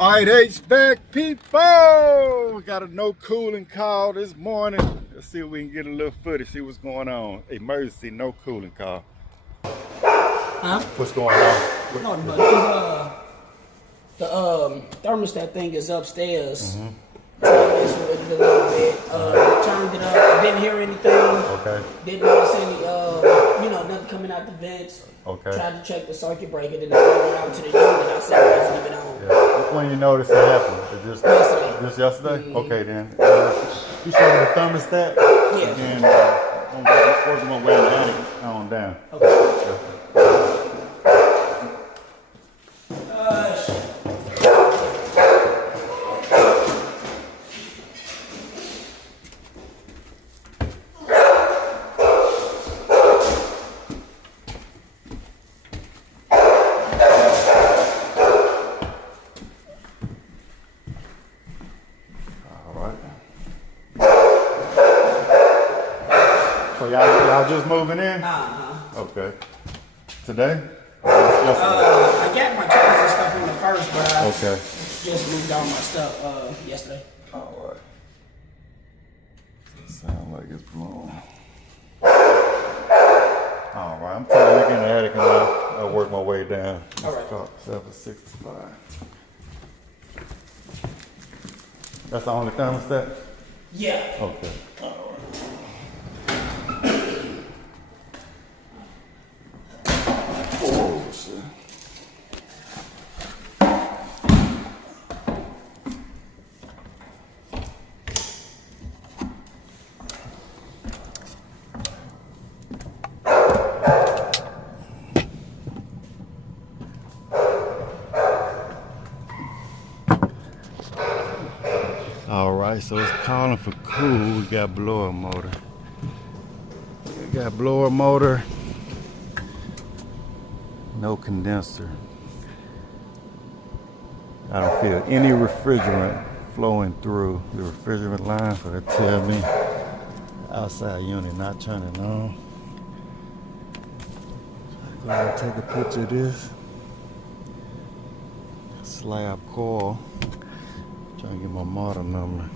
All right, HVAC people, we got a no cooling call this morning. Let's see if we can get a little footage, see what's going on. Emergency no cooling call. Huh? What's going on? No, but the thermostat thing is upstairs. Messed with it a little bit. Turned it up. Didn't hear anything. Okay. Didn't notice any, nothing coming out the vents. Okay. Tried to check the circuit breaker. Then I went out to the unit. I said, let's leave it on. Yeah. When you noticed it happened? Yesterday. Just yesterday? Okay then. You showed me the thermostat? Yeah. And I'm working my way in the attic on down. Okay. So y'all just moving in? Okay. Today? I got my keys and stuff on the first, but I just moved all my stuff yesterday. All right. Sound like it's blown. All right, I'm trying to look in the attic and I'll work my way down. All right. 765. That's the only thermostat? Yeah. Okay. All right. Oh, shit. All right, so it's calling for cool. We got blower motor. We got blower motor. No condenser. I don't feel any refrigerant flowing through the refrigerant line, so that tell me outside unit not turning on. Go ahead and take a picture of this. Slab coil. Trying to get my model number.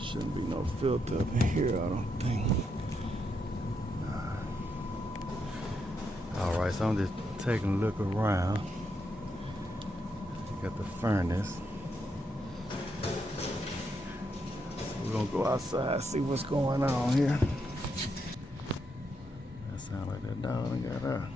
Shouldn't be no filter up in here, I don't think. Alright, so I'm just taking a look around. Got the furnace. So we're gonna go outside, see what's going on here. That sounds like that dog I got her.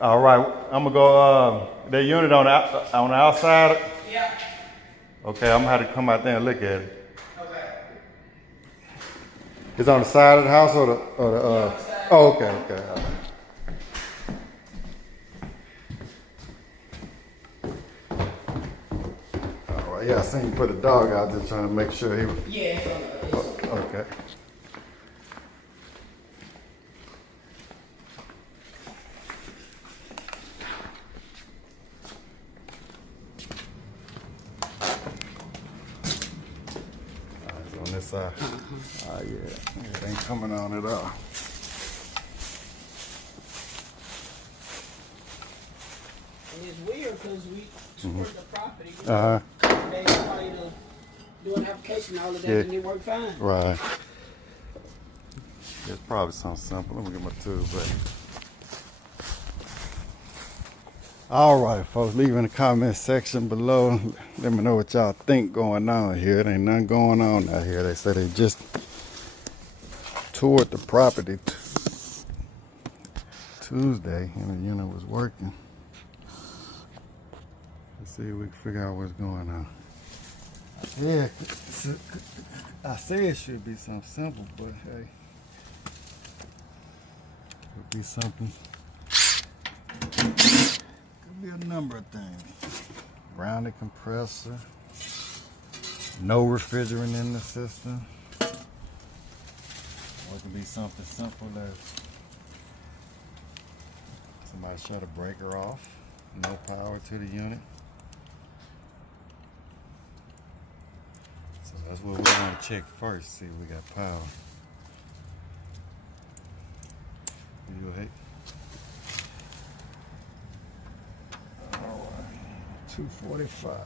All right, I'm gonna go. The unit on the outside. Yeah. Okay, I'm gonna have to come out there and look at it. Okay. It's on the side of the house or the Oh, okay. All right. All right. Yeah, I seen you put a dog out there trying to make sure he was. Yeah. Okay. On this side. Oh yeah, it ain't coming on at all. And it's weird because we toured the property. They probably to do an application and all of that, and it worked fine. Right. It's probably something simple. Let me get my tools back. All right, folks, leave in the comment section below. Let me know what y'all think going on here. There ain't nothing going on out here. They say they just toured the property Tuesday and the unit was working. Let's see if we can figure out what's going on. Yeah, I say it should be something simple, but hey, could be something. Be a number of things. Grounded compressor. No refrigerant in the system. Or it can be something simple as somebody shut a breaker off, no power to the unit. So that's what we want to check first, see if we got power. You hate. Alright, 245.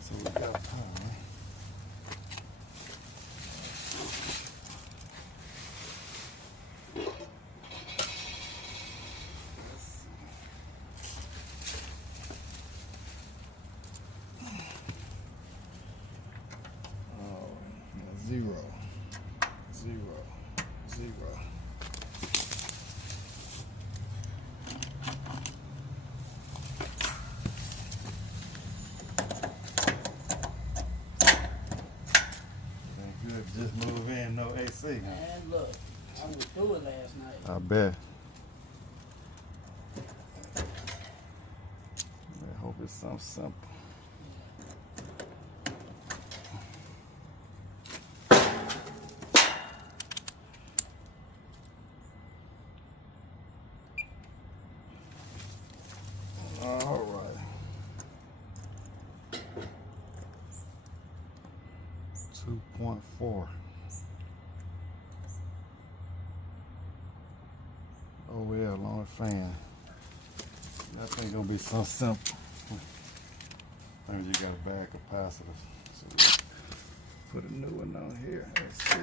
So we got power. Zero. Good, just move in, no AC. Huh? Man, look, I was through it last night. I bet. I hope it's something simple. All right. 2.4. Oh well, long fan. That thing gonna be so simple. I think you got a bad capacitor. So we put a new one on here. Let's see.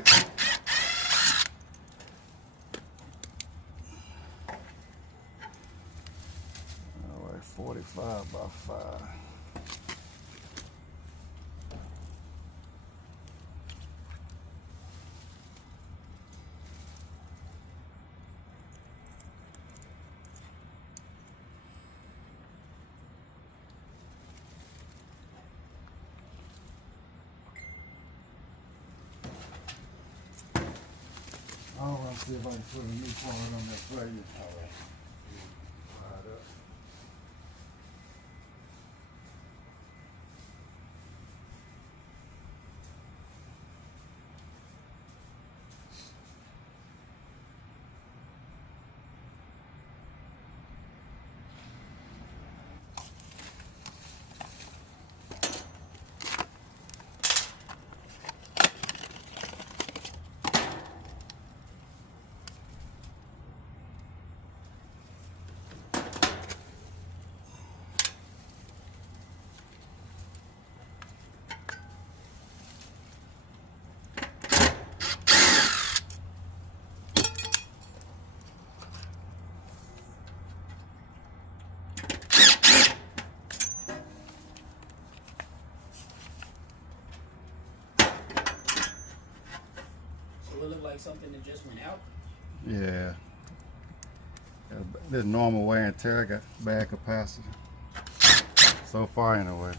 All right, 45 by 5. All right, see if I can put a new part on there for you. All right. Fired up. So it looked like something that just went out. Yeah. This normal wear and tear. I got bad capacity. So far, anyway.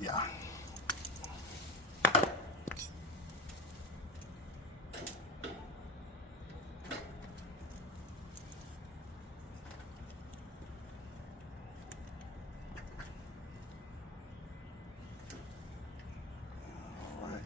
Yeah. All right.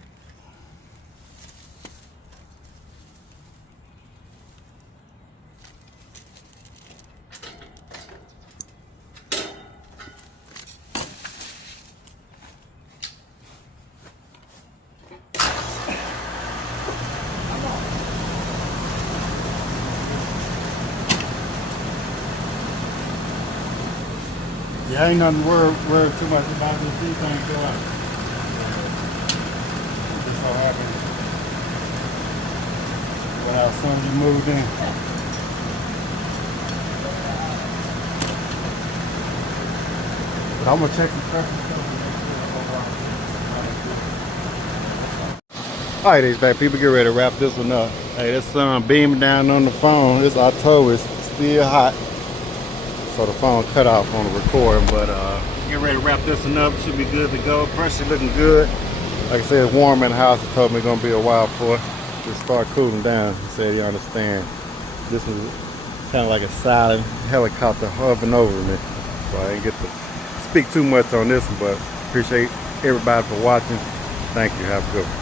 Yeah, ain't nothing to worry too much about this. These things go out. It just so happened when as soon as you moved in. But I'm gonna check the pressure. All right, HVAC people, get ready to wrap this one up. Hey, this sun beaming down on the phone. It's October. It's still hot. So So the phone cut off on the recording, but get ready to wrap this one up. Should be good to go. Pressure looking good. Like I said, it's warm in the house. He told me it's gonna be a while before it start cooling down. He said he understand. This is kind of like a silent helicopter hovering over me. So I didn't get to speak too much on this one, but appreciate everybody for watching. Thank you. Have a good one.